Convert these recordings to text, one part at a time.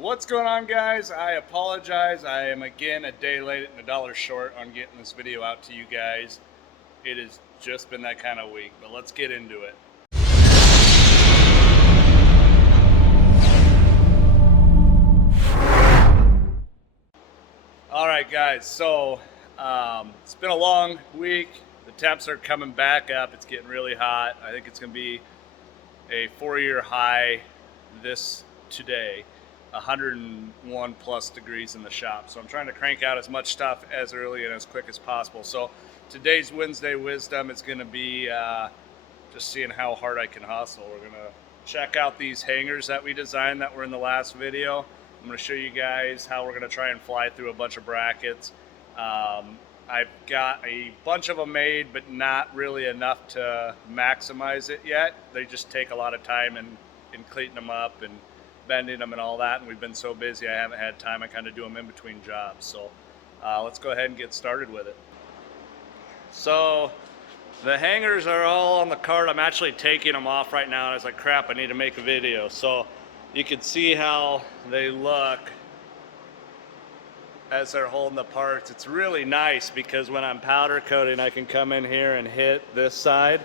What's going on, guys? I apologize. I am again a day late and $1 short on getting this video out to you guys. It has just been that kind of week, but let's get into it. All right, guys, so it's been a long week. The temps are coming back up. It's getting really hot. I think it's going to be a 4-year high today. 101 plus degrees in the shop. So I'm trying to crank out as much stuff as early and as quick as possible. So today's Wednesday Wisdom is going to be just seeing how hard I can hustle. We're going to check out these hangers that we designed that were in the last video. I'm going to show you guys how we're going to try and fly through a bunch of brackets. I've got a bunch of them made, but not really enough to maximize it yet. They just take a lot of time in cleaning them up and bending them and all that, and we've been so busy I haven't had time. I kind of do them in between jobs. So let's go ahead and get started with it. So the hangers are all on the cart. I'm actually taking them off right now, and I was like, crap, I need to make a video. So you can see how they look as they're holding the parts. It's really nice because when I'm powder coating, I can come in here and hit this side,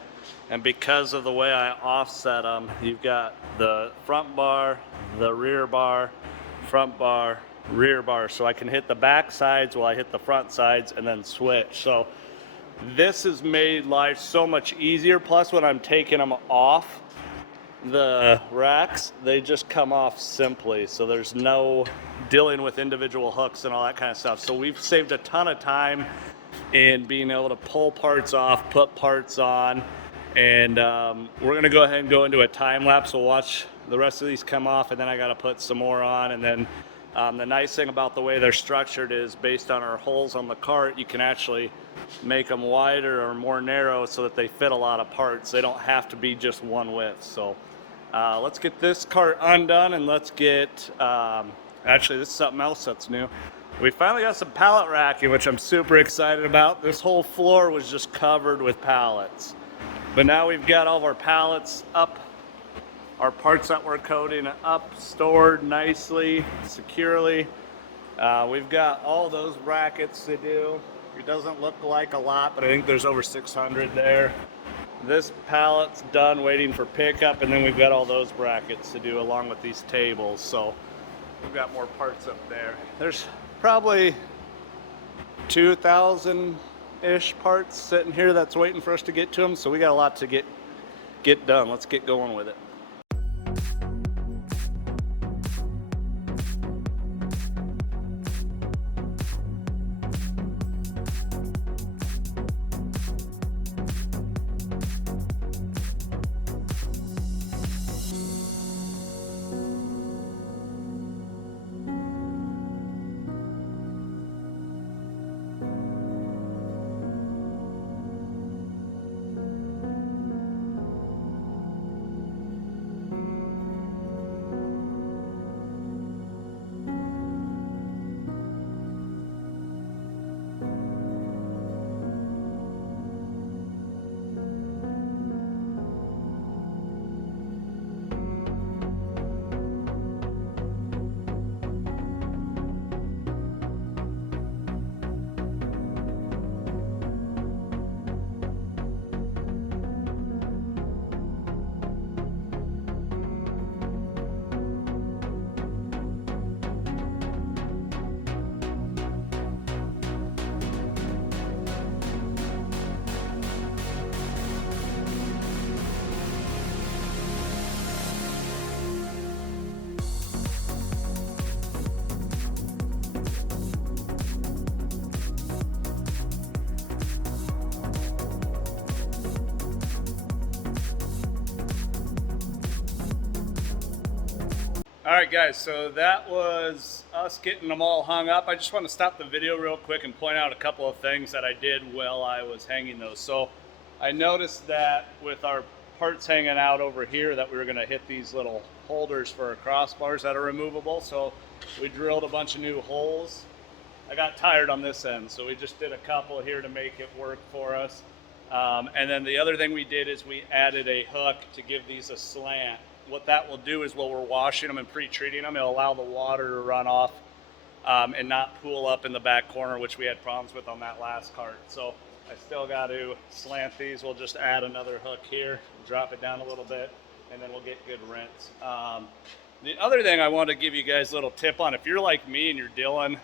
and because of the way I offset them, you've got the front bar, the rear bar, front bar, rear bar, so I can hit the back sides while I hit the front sides and then switch. So this has made life so much easier. Plus, when I'm taking them off the racks, they just come off simply, so there's no dealing with individual hooks and all that kind of stuff. So we've saved a ton of time in being able to pull parts off, put parts on, and we're going to go ahead and go into a time lapse. We'll watch the rest of these come off, and then I got to put some more on. And then the nice thing about the way they're structured is based on our holes on the cart, you can actually make them wider or more narrow so that they fit a lot of parts. They don't have to be just one width. So let's get this cart undone, and let's get actually, this is something else that's new. We finally got some pallet racking, which I'm super excited about. This whole floor was just covered with pallets. But now we've got all of our pallets up, our parts that we're coating up, stored nicely, securely. We've got all those brackets to do. It doesn't look like a lot, but I think there's over 600 there. This pallet's done waiting for pickup, and then we've got all those brackets to do along with these tables. So we've got more parts up there. There's probably 2,000-ish parts sitting here that's waiting for us to get to them. So we got a lot to get done. Let's get going with it. Alright guys, so that was us getting them all hung up. I just want to stop the video real quick and point out a couple of things that I did while I was hanging those. So I noticed that with our parts hanging out over here that we were going to hit these little holders for our crossbars that are removable. So we drilled a bunch of new holes. I got tired on this end, so we just did a couple here to make it work for us. And then the other thing we did is we added a hook to give these a slant. what that will do is while we're washing them and pre-treating them, it'll allow the water to run off and not pool up in the back corner, which we had problems with on that last cart. So I still got to slant these. We'll just add another hook here, drop it down a little bit, and then we'll get good rinse. The other thing I want to give you guys a little tip on, if you're like me and you're dealing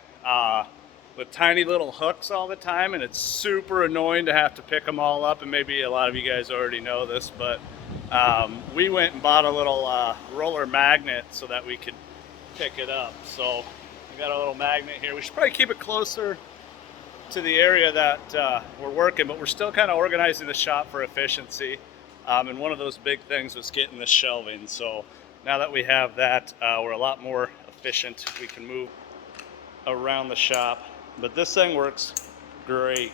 with tiny little hooks all the time, and it's super annoying to have to pick them all up, and maybe a lot of you guys already know this, but we went and bought a little roller magnet so that we could pick it up. So we got a little magnet here. We should probably keep it closer to the area that we're working, but we're still kind of organizing the shop for efficiency. And one of those big things was getting the shelving. So now that we have that, we're a lot more efficient. We can move around the shop, but this thing works great.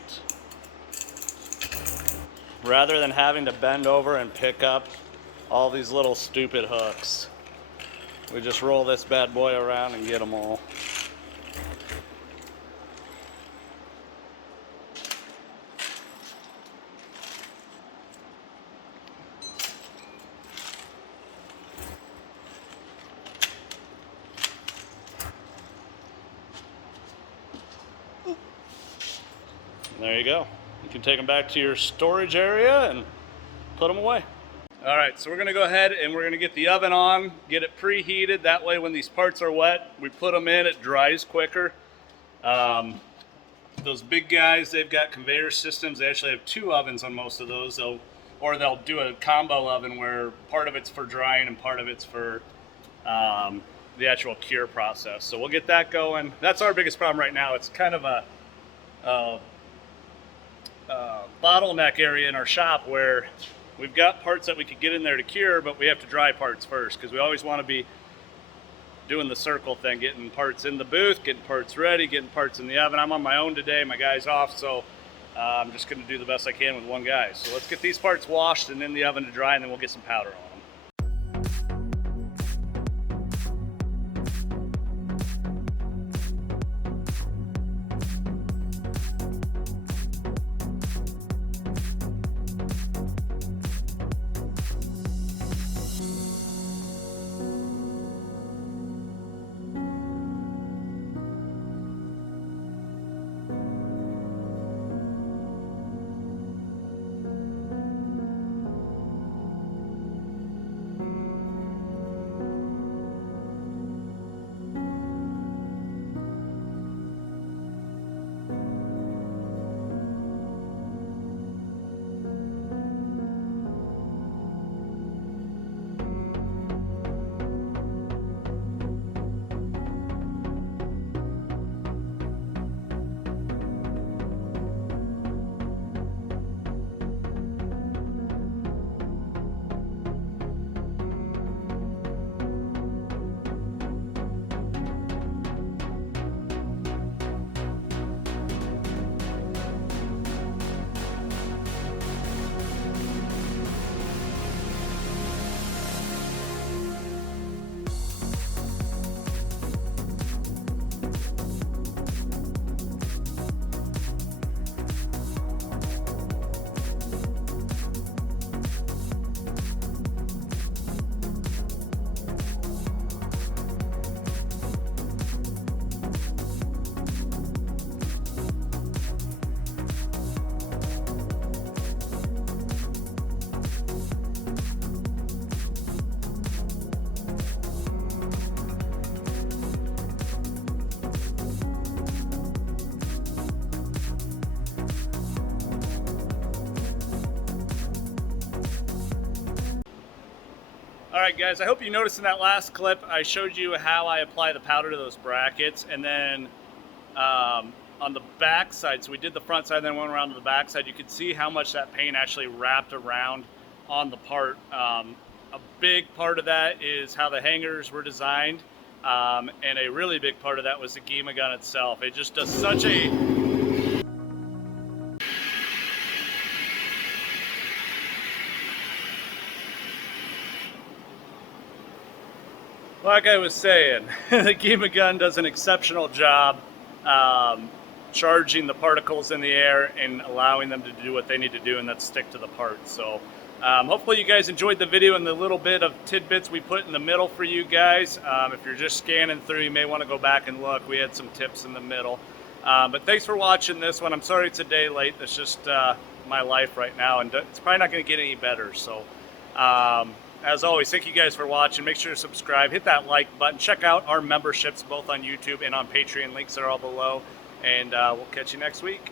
Rather than having to bend over and pick up all these little stupid hooks, we just roll this bad boy around and get them all. There you go. You can take them back to your storage area and put them away. All right, so we're gonna go ahead and we're gonna get the oven on, get it preheated. That way when these parts are wet, we put them in, it dries quicker. Those big guys, they've got conveyor systems. They actually have 2 ovens on most of those. They'll do a combo oven where part of it's for drying and part of it's for the actual cure process. So we'll get that going. That's our biggest problem right now. It's kind of a bottleneck area in our shop where we've got parts that we could get in there to cure, but we have to dry parts first because we always want to be doing the circle thing, getting parts in the booth, getting parts ready, getting parts in the oven. I'm on my own today, my guy's off, so I'm just going to do the best I can with one guy. So let's get these parts washed and in the oven to dry, and then we'll get some powder on them. All right, guys, I hope you noticed in that last clip, I showed you how I apply the powder to those brackets. And then on the back side, so we did the front side, then went around to the back side, you could see how much that paint actually wrapped around on the part. A big part of that is how the hangers were designed. And a really big part of that was the Gema gun itself. It just does such a... Like I was saying, the Gema gun does an exceptional job charging the particles in the air and allowing them to do what they need to do, and that's stick to the part. So Hopefully you guys enjoyed the video and the little bit of tidbits we put in the middle for you guys. If you're just scanning through, you may want to go back and look. We had some tips in the middle. But thanks for watching this one. I'm sorry it's a day late. That's just my life right now, and it's probably not going to get any better. So as always, thank you guys for watching. Make sure to subscribe, hit that like button, check out our memberships both on YouTube and on Patreon. Links are all below, and we'll catch you next week.